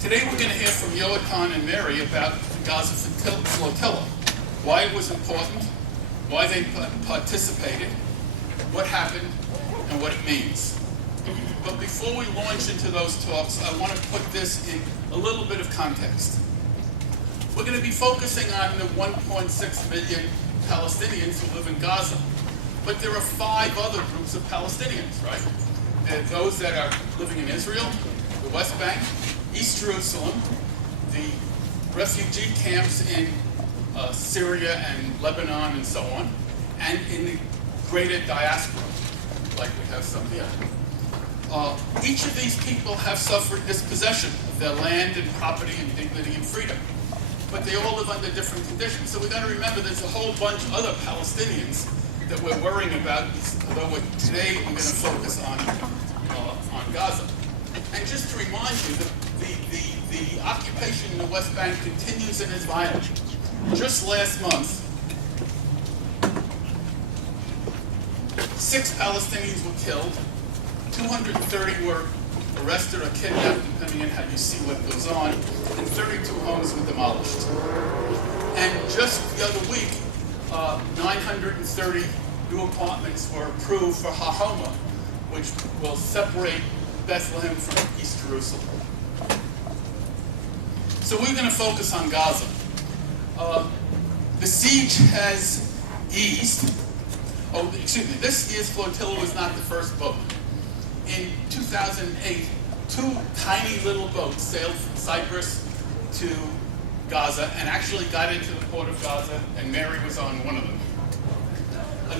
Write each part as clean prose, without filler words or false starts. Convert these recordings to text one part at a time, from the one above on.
Today we're going to hear from Yonatan and Mary about the Gaza flotilla, why it was important, why they participated, what happened, and what it means. But before we launch into those talks, I want to put this in a little bit of context. We're going to be focusing on the 1.6 million Palestinians who live in Gaza. But there are 5 other groups of Palestinians, right? There are those that are living in Israel, the West Bank, East Jerusalem, the refugee camps in Syria and Lebanon and so on, and in the greater diaspora, like we have some here. Each of these people have suffered dispossession of their land and property and dignity and freedom. But they all live under different conditions. So we've got to remember there's a whole bunch of other Palestinians that we're worrying about, although today we're going to focus on Gaza. And just to remind you, the occupation in the West Bank continues and is violent. Just last month, 6 Palestinians were killed, 230 were arrested or kidnapped, depending on how you see what goes on, and 32 homes were demolished. And just the other week, 930 new apartments were approved for Hahoma, which will separate Bethlehem from East Jerusalem. So we're going to focus on Gaza. The siege has eased. Oh, excuse me, this year's flotilla was not the first boat. In 2008, 2 tiny little boats sailed from Cyprus to Gaza and actually got into the port of Gaza, and Mary was on one of them.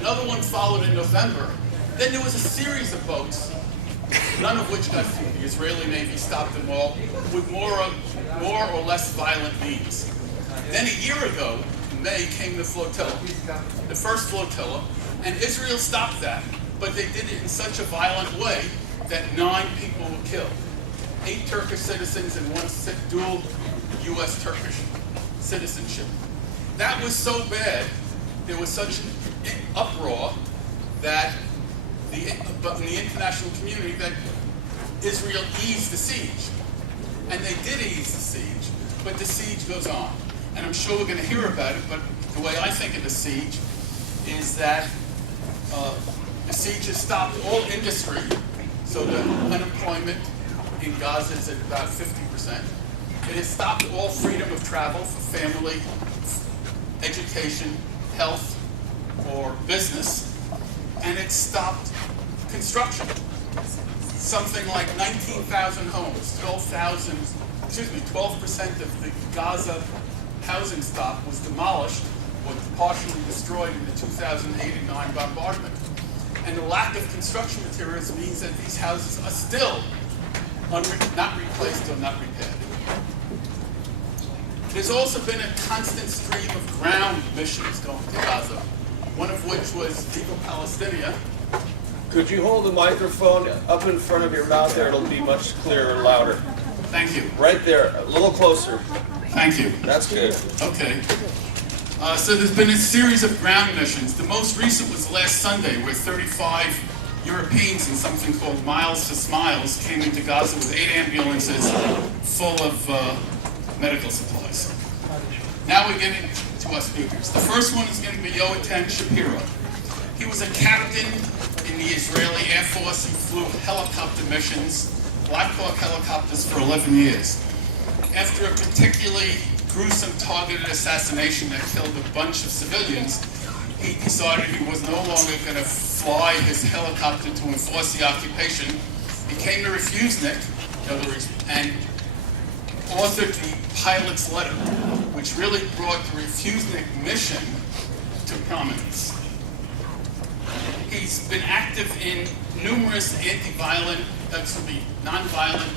Another one followed in November. Then there was a series of boats, none of which got through. The Israeli Navy stopped them all with more or less violent means. Then a year ago, in May, came the flotilla, the first flotilla, and Israel stopped that. But they did it in such a violent way that 9 people were killed. 8 Turkish citizens and 1 dual U.S.-Turkish citizenship. That was so bad, there was such an uproar that in the international community that Israel eased the siege. And they did ease the siege, but the siege goes on. And I'm sure we're going to hear about it, but the way I think of the siege is that the siege has stopped all industry, so the unemployment in Gaza is at about 50%. It has stopped all freedom of travel for family, education, health, or business, and it stopped construction. Something like 19,000 homes, 12% of the Gaza housing stock was demolished or partially destroyed in the 2008 and 9 bombardment. And the lack of construction materials means that these houses are still not replaced or not repaired. There's also been a constant stream of ground missions going to Gaza, one of which was Legal Palestina. Could you hold the microphone up in front of your mouth there? It'll be much clearer and louder. Thank you. Right there, a little closer. Thank you. That's good. Okay. So there's been a series of ground missions. The most recent was last Sunday, where 35 Europeans in something called Miles to Smiles came into Gaza with 8 ambulances full of medical supplies. Now we're getting to our speakers. The first one is going to be Yonathan Shapira. He was a captain in the Israeli Air Force. He flew helicopter missions, Black Hawk helicopters, for 11 years. After a particularly gruesome targeted assassination that killed a bunch of civilians, he decided he was no longer going to fly his helicopter to enforce the occupation, became a refusnik, and authored the pilot's letter, which really brought the refusnik mission to prominence. He's been active in numerous non-violent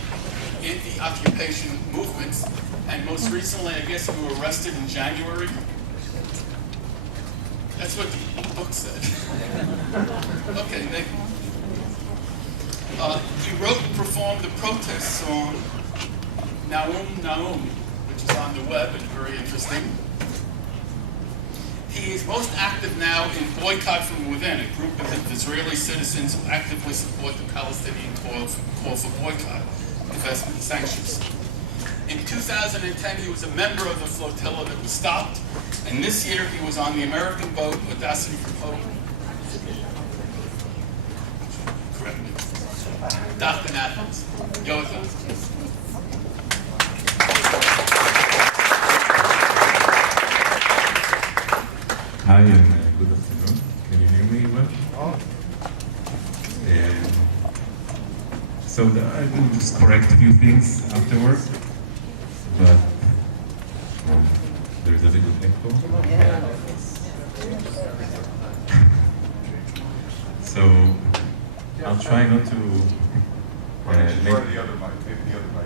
anti-occupation movements, and most recently, I guess, you were arrested in January. That's what the book said. Okay, he wrote and performed the protest song Naum Naum, which is on the web and very interesting. He is most active now in Boycott from Within, a group of Israeli citizens who actively support the Palestinian call for boycott, divestment, sanctions. In 2010, he was a member of the flotilla that was stopped, and this year he was on the American boat Audacity from Poland. Correct me. Dr. Athens. Yonathan. Hi and good afternoon. Can you hear me well? So I will just correct a few things afterwards, but there's a little echo. So I'll try not to make... the other mic, maybe the other mic.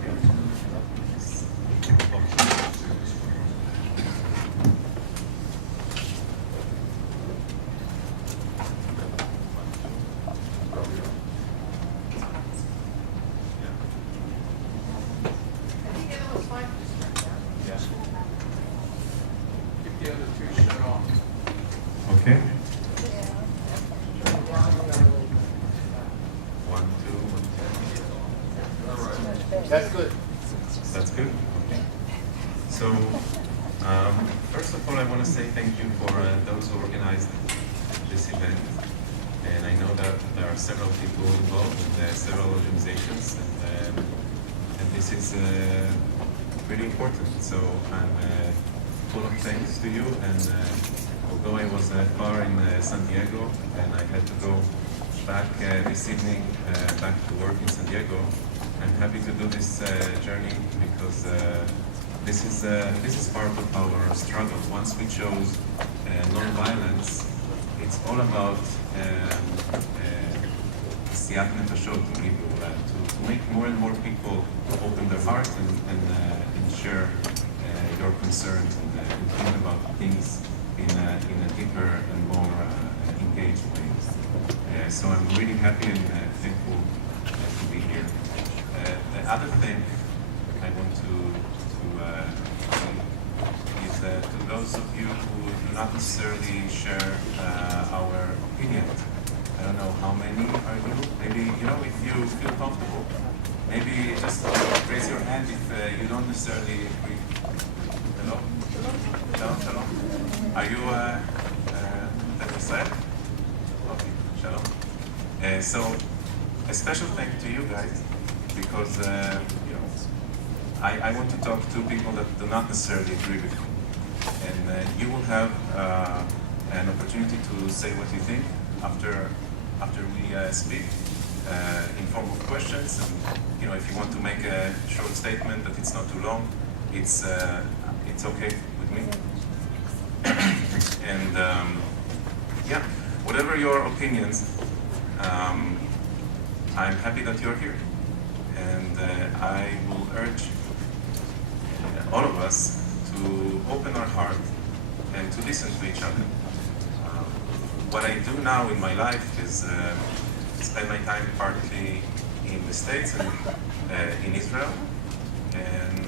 Okay. 1, 2, 1, 2. That's good. That's good? Okay. So, first of all, I want to say thank you for those who organized this event. And I know that there are several people involved and several organizations, and this is really important. So I'm full of thanks to you. And although I was far in San Diego and I had to go back this evening back to work in San Diego, I'm happy to do this journey because this is part of our struggle. Once we chose non-violence, it's all about siyat nefashot, to make more and more people open their heart and share your concerns and think about things in a deeper and more engaged way. So I'm really happy and thankful to be here. The other thing I want to say is to those of you who do not necessarily share our opinion. I don't know how many are you. Maybe, if you feel comfortable, maybe just raise your hand if you don't necessarily agree. Hello? Shalom, shalom. Are you at the side? Okay, shalom. So, a special thank you to you guys because I want to talk to people that do not necessarily agree with me, and you will have an opportunity to say what you think after we speak in form of questions. And if you want to make a short statement that it's not too long, it's okay with me. And yeah, whatever your opinions, I'm happy that you're here, and I will urge all of us to open our heart and to listen to each other. What I do now in my life is spend my time partly in the States and in Israel. And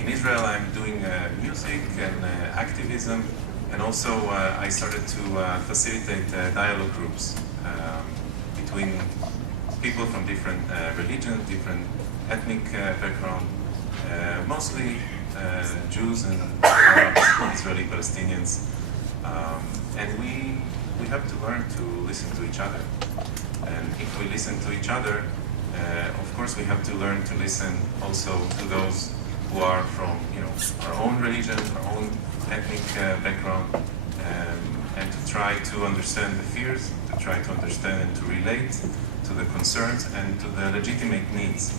in Israel I'm doing music and activism, and also I started to facilitate dialogue groups between people from different religions, different ethnic background, mostly Jews and Israeli Palestinians. And we have to learn to listen to each other. And if we listen to each other, of course we have to learn to listen also to those who are from our own religion, our own ethnic background, and to try to understand the fears, to try to understand and to relate to the concerns and to the legitimate needs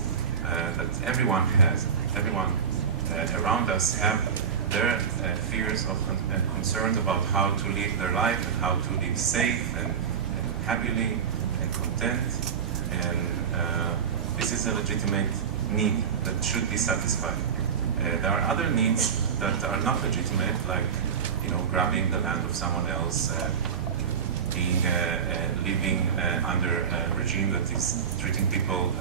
that everyone has. Everyone around us have their fears and concerns about how to live their life and how to live safe and happily and content. And this is a legitimate need that should be satisfied. There are other needs that are not legitimate, like grabbing the land of someone else, living under a regime that is treating people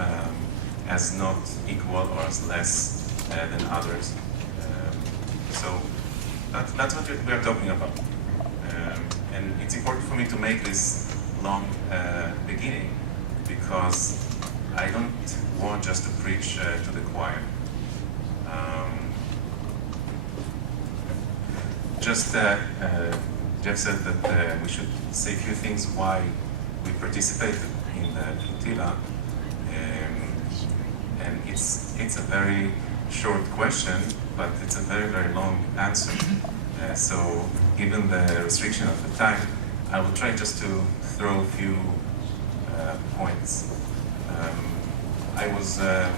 as not equal or as less than others. So that's what we are talking about. And it's important for me to make this long beginning because I don't want just to preach to the choir. Jeff said that we should say a few things why we participated in the flotilla, and it's a very short question, but it's a very, very long answer. So given the restriction of the time, I will try just to throw a few points. I was a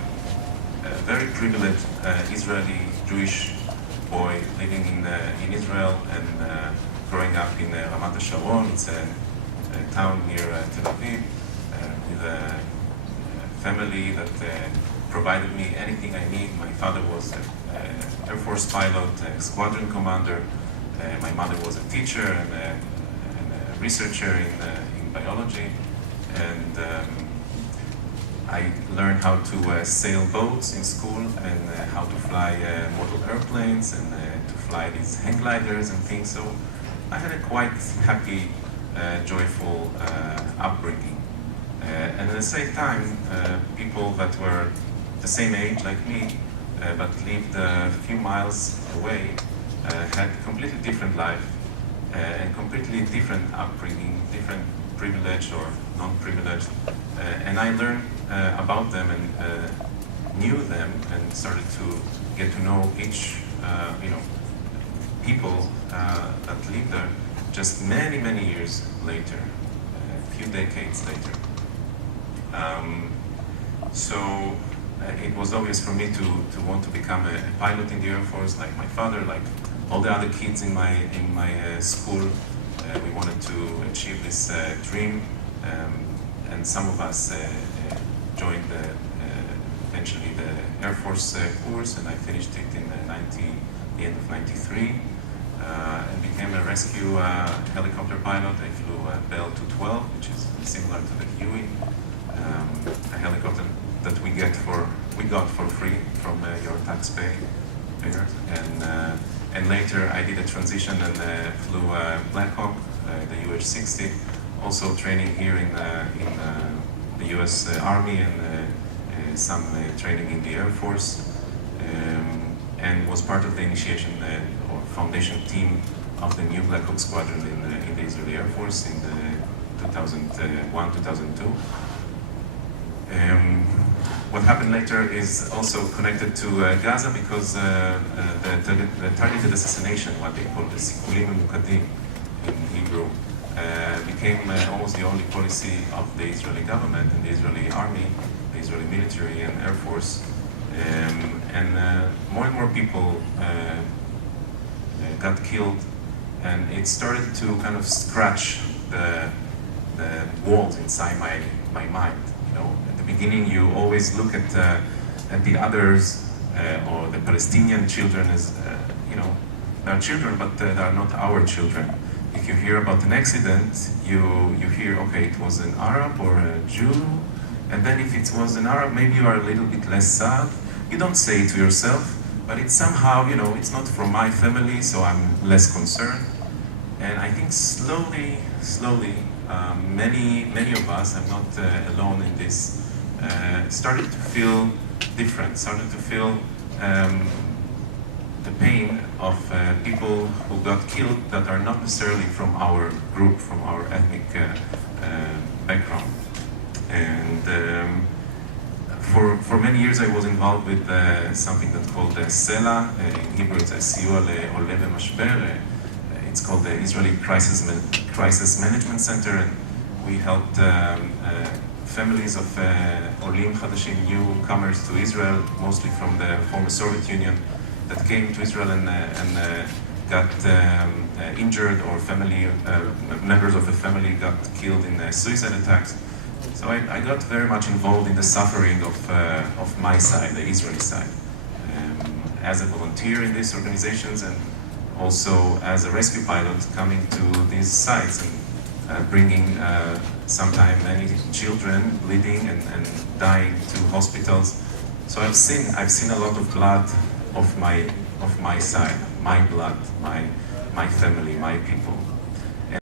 very privileged Israeli Jewish boy living in Israel and growing up in Ramat Sharon. It's a town near Tel Aviv, with a family that provided me anything I need. My father was an Air Force pilot, a squadron commander. My mother was a teacher and a researcher in biology. And I learned how to sail boats in school and how to fly model airplanes and to fly these hang gliders and things. So I had a quite happy, joyful upbringing. And at the same time, people that were the same age like me, but lived a few miles away, had completely different life and completely different upbringing, different privileged or non-privileged. And I learned about them and knew them and started to get to know each, people that lived there just many, many years later, a few decades later. So it was obvious for me to want to become a pilot in the Air Force, like my father, like all the other kids in my school. We wanted to achieve this dream, and some of us joined eventually the Air Force course, and I finished it in the end of '93, and became a rescue helicopter pilot. I flew Bell 212, which is similar to the Huey, a helicopter that we got for free from your taxpayers. And later I did a transition and flew Black Hawk, the UH-60, also training here in the US Army and some training in the Air Force, and was part of the initiation or foundation team of the new Black Hawk squadron in the Israeli Air Force in 2001-2002. What happened later is also connected to Gaza, because the targeted assassination, what they call the Sikulim Mukadim in Hebrew, became almost the only policy of the Israeli government and the Israeli army, the Israeli military and Air Force. And more people got killed, and it started to kind of scratch the walls inside my mind. At the beginning, you always look at the others or the Palestinian children as they are children, but they are not our children. If you hear about an accident, you hear, okay, it was an Arab or a Jew, and then if it was an Arab, maybe you are a little bit less sad. You don't say it to yourself, but it's somehow, it's not from my family, so I'm less concerned. And I think slowly, many of us, I'm not alone in this, started to feel different, started to feel the pain of people who got killed that are not necessarily from our group, from our ethnic background. And for many years I was involved with something that's called SELA, in Hebrew it's סיוע לעולה במשבר. It's called the Israeli Crisis Management Center, and we helped families of Olim Chadashim, newcomers to Israel, mostly from the former Soviet Union, that came to Israel and got injured, or members of the family got killed in suicide attacks. So I got very much involved in the suffering of my side, the Israeli side, as a volunteer in these organizations, and also as a rescue pilot coming to these sites and bringing sometimes many children bleeding and dying to hospitals. So I've seen a lot of blood of my side, my blood, my family, my people.